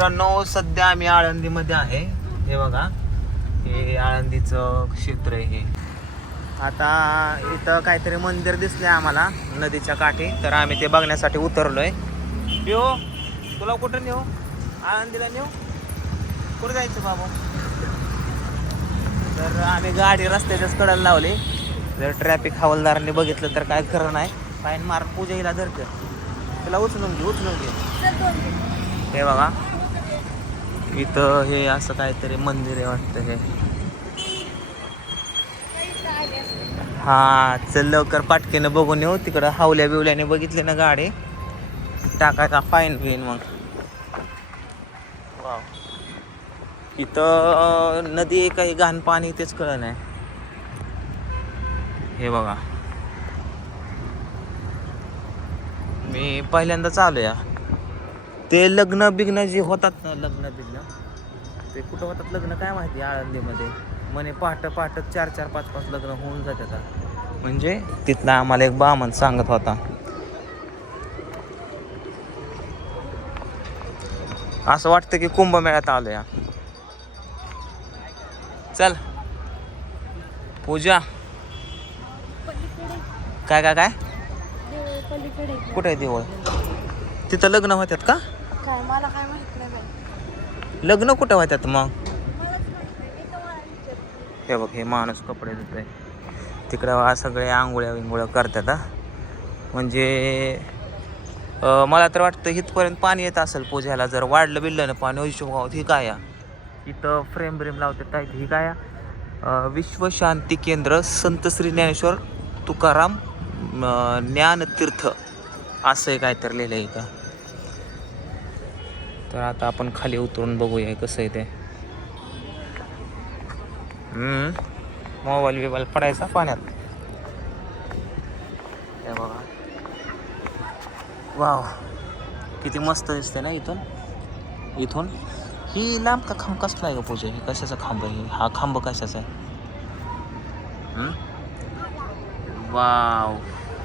मित्रांनो सध्या आम्ही आळंदीमध्ये आहे. हे बघा. हे आळंदीचं क्षेत्र आहे हे. आता इथं काहीतरी मंदिर दिसले आम्हाला नदीच्या काठी. तर आम्ही ते बघण्यासाठी उतरलोय. पिओ तुला कुठं नेऊ? आळंदीला नेऊ? कुठं जायचं बाबू? तर आम्ही गाडी रस्त्याच्याच कडेला लावली. जर ट्रॅफिक हवालदारांनी बघितलं तर काय खरं नाही. फाईन मार पूजेला धरतं. तुला उचलून घे. उचलून घे. हे बघा. इथं हे असं काहीतरी मंदिर आहे वाटतं हे. हा चल लवकर पाटकेनं बघून येऊ. तिकडं हावल्या बिवल्याने बघितली ना गाडी. टाकायचा फाईन घेईन मग. वाव. इथं नदी आहे काही घाण पाणी तेच कळ नाही. हे बघा. मी पहिल्यांदाच आलो या ते लग्न बिग्न जे होतात ना लग्न बिग्न ते कुठं होतात लग्न काय माहिती आळंदीमध्ये? म्हणे पहाट पहाट चार चार पाच पाच लग्न होऊन जातात म्हणजे तिथला आम्हाला एक बामन सांगत होता. असं वाटतं की कुंभमेळ्यात आलो या चल. पूजा. काय काय काय? कुठे देवळ? तिथं लग्न होतात का? काय मला काय माहीत नाही बाई. लग्न कुठं होतात मग. हे बघ हे माणूस कपडे धुतोय तिकडं सगळे आंघोळ्या विंगोळ्या करतात म्हणजे मला तर वाटतं इथपर्यंत पाणी येत असेल पूजाला जर वाढलं बिडलं ना पाणी हिशोब ही काय आहे? इथं फ्रेम ब्रेम लावतात काय ही काय? अं, विश्वशांती केंद्र संत श्री ज्ञानेश्वर तुकाराम ज्ञानतीर्थ असं काहीतरी लिहिलं आहे इथं तर आता आपण खाली उतरून बघूया कसं आहे ते. मोबाईल बिबाईल पडायचा पाण्यात. हे बघा. वाव. किती मस्त दिसते ना इथून. इथून. ही लांब का खांब? कसला आहे का पूजा? हे कशाचा खांब आहे? हा खांब कशाचा आहे? Wow.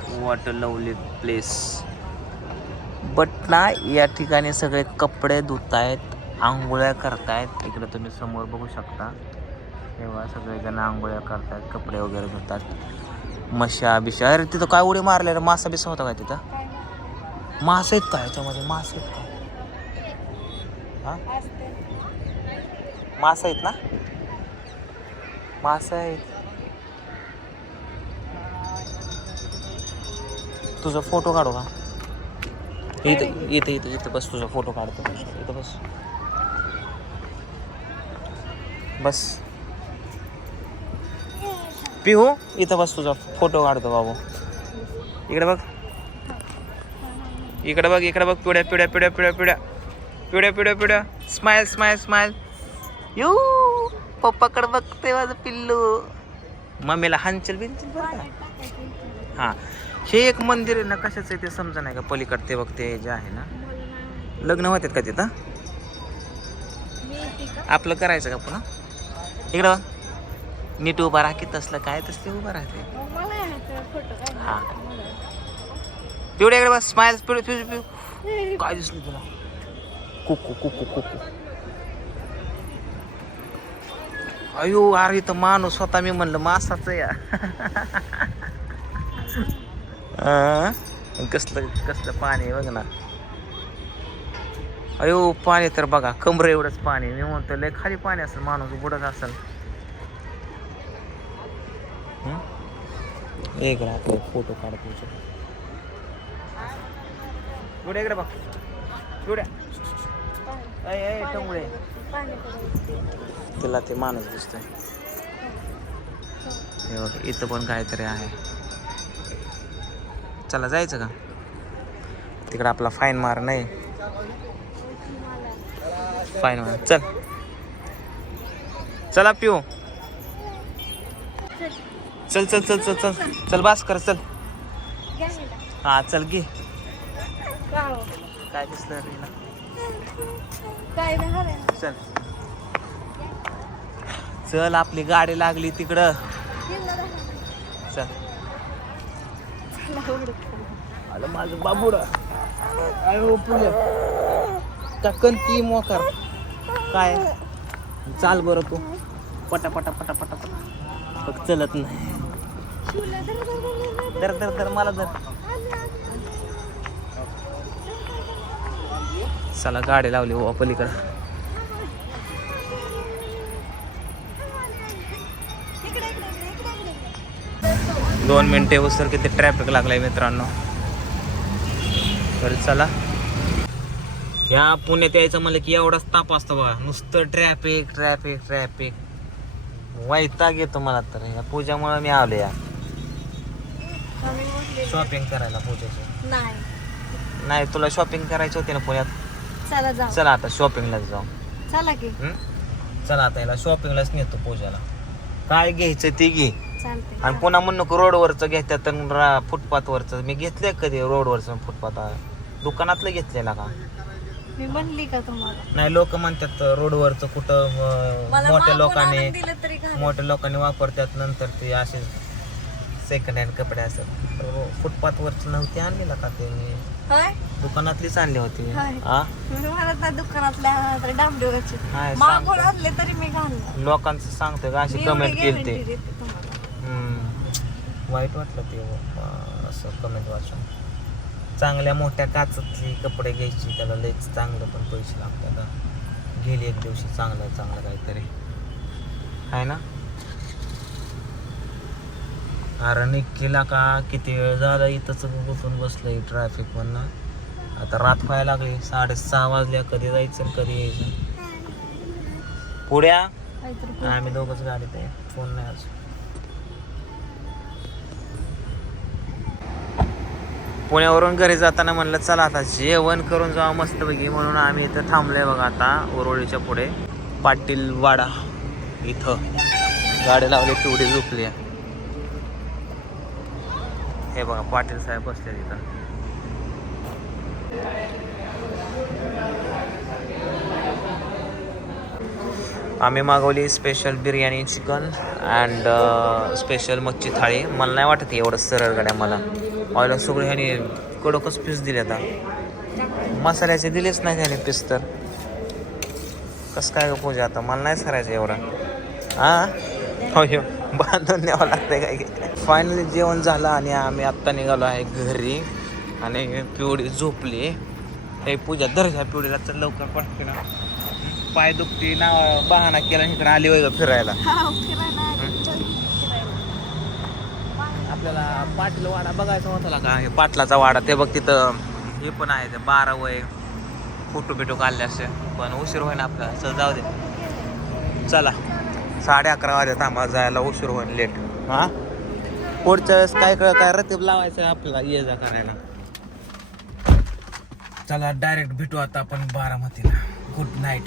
What a lovely place but ना या ठिकाणी सगळे कपडे धुतायत आंघोळ्या करतायत. इकडे तुम्ही समोर बघू शकता. तेव्हा सगळेजण आंघोळ्या करतायत कपडे वगैरे धुतात. मशा बिशा. अरे तिथं काय उडी मारले रे मासा बिसा होता काय तिथं? मास आहेत का याच्यामध्ये मास आहेत का? मास आहेत ना? मासे आहेत. तुझा फोटो काढू का? इथं इथं इथं इथं बस तुझा फोटो काढतो. इथं बस. बस. पिहू इथं बस तुझा फोटो काढतो बाबू. इकडे बघ. इकडे बघ इकडे बघ. पिढ्या पिढ्या पिढ्या पिढ्या पिढ्या. पिढ्या पिढ्या पिढ्या. स्माइल स्माइल स्माइल यू पप्पाकडे बघते माझं पिल्लू. मम्मीला हंचल बिंचल. हां. हे एक मंदिर आहे ना कशाचं आहे ते समजा नाही का? पलीकडे ते बघते जे आहे ना. लग्न होतात का तिथं? आपलं करायचं का पुन्हा? इकडं नीट उभा राहते तसलं काय तसले उभं राहते हा. मला. पिवड्या इकडे बस स्माइल पिवड पिवडे काय दिसलं तुला? कुकू कुकू कुकू. अयो अरे तर माणूस स्वतः मी म्हणलं मासाच या. कसलं कसलं पाणी आहे बघ ना. अयो पाणी तर बघा कमरे एवढंच पाणी मी म्हणतो लय खाली पाणी असेल माणूस बुडत असेल. एक आपले फोटो काढतो पुढे इकडे बघ. पुढे अय टंगुळे. तिला ते माणूस दिसतोय. हे इथं पण काहीतरी आहे. चला जायचं का? तिकडं आपला फाईन मार नाही. फाईन मार. चल. चला पिऊ. चल, चल चल चल चल. चल बास कर चल. हा चल घे. काय दिसलं चल. चल आपली गाडी लागली तिकडं. चल. आलं माझं बाबुडा अयो हो, पूजा. का कंती मोकार काय? चाल बरं तू. पटा पटा पटा पटा पटा. बघ चलत नाही. दर दर दर मला दर चला गाडी लावली हो पलीकडं. दोन मिनिटे उसर किती ट्रॅफिक लागलाय मित्रांनो. तर चला. ह्या पुण्यात यायचं म्हणलं की एवढाच ताप असतो बघा. नुसतं ट्रॅफिक ट्रॅफिक ट्रॅफिक वैताग येतो मला तर. या पूजामुळे मी आलो या. शॉपिंग करायला पूजाची. नाही. नाही तुला शॉपिंग करायची होती ना पुण्यात? चला आता शॉपिंगलाच जाऊ. चला की? चला आता याला शॉपिंगलाच नेतो पूजाला. काय घ्यायचं ते घे. आणि पुन्हा म्हणू नको रोडवरचं घेतात आणि रा- फुटपाथवरचं. मी घेतलंय कधी रोडवरचं फुटपाथ? दुकानातलं घेतलेला का? मी म्हणली का तुम्हाला? नाही लोक म्हणतात रोडवरचं कुठं अं, मला मोठ्या मागून लोकांनी आणून दिलं तरी घाल. मोठ्या लोकांनी वापरतात नंतर ते असे सेकंड हँड कपडे असतात. फुटपाथवरची नव्हती आणलेला का ते? मी होय दुकानातलीच आणली होती. हाय. हा मी म्हणत नाही दुकानातल्या तर डांबडोगाची हाय, मागून सांगतो. आणले तरी मी घालणार. लोकांचं सांगतोय का? अशी मी कमेंट केली guarantee ते देते तुम्हाला. वाईट वाटलं ते असं कमेंट वाचून. चांगल्या मोठ्या काचातली कपडे घ्यायची त्याला लयच चांगलं पण पैसे लागतात. गेली एक दिवशी चांगलं चांगलं काहीतरी. आहे ना? अरे निक्कीला का किती वेळ झाला इथंच गुतून बसलंय ट्रॅफिक म्हणणं आता रात व्हायला लागली साडेसहा वाजल्या कधी जायचं कधी यायचं? पुढ्या. आम्ही दोघंच गाडीत आहे फोन नाही आज पुण्यावरून घरी जाताना म्हणलं चला आता जेवण करून जावं मस्तपैकी. म्हणून आम्ही इथं थांबलोय बघा आता ओरोळीच्या पुढे. पाटील वाडा इथं. गाडी लावली तेवढी झोपली आहे. हे बघा पाटील साहेब बसले तिथं आम्ही मागवली special biryani chicken and special मच्छी थाळी. मला नाही वाटत एवढं सरळ गाड्या मला. ऑइल सगळे ह्याने कडकच पीस दिले आता. मसाल्याचे दिलेच नाही त्याने पीस तर. कसं काय गं पूजा आता? मला नाही सरायचं एवढं. हां हो हो बांधून न्यावं लागतंय काय? फायनली जेवण झालं आणि आम्ही आत्ता निघालो आहे घरी. आणि पिवडी झोपली. हे पूजा धर ह्या पिवडीला चल लवकर ना पाय दुखती ना बहाना केला इकडे आली वय फिरायला हा, फिरायला चल, फिरायला. आपल्याला पाटील वाडा बघायचा होता का? हे पाटलाचा वाडा ते बघ तिथं हे पण आहे ते बारा वय फोटो बिटो काढले असे. पण उशीर होईन आपला चल जाऊ दे. चला. साडे अकरा वाजता आम्हाला जायला उशीर होईल लेट हा? पुढच्या वेळेस काय काय काय रतीब लावायचं आहे आपल्याला ये जा करायला. चला डायरेक्ट भेटू आता आपण बारामतीला. Good night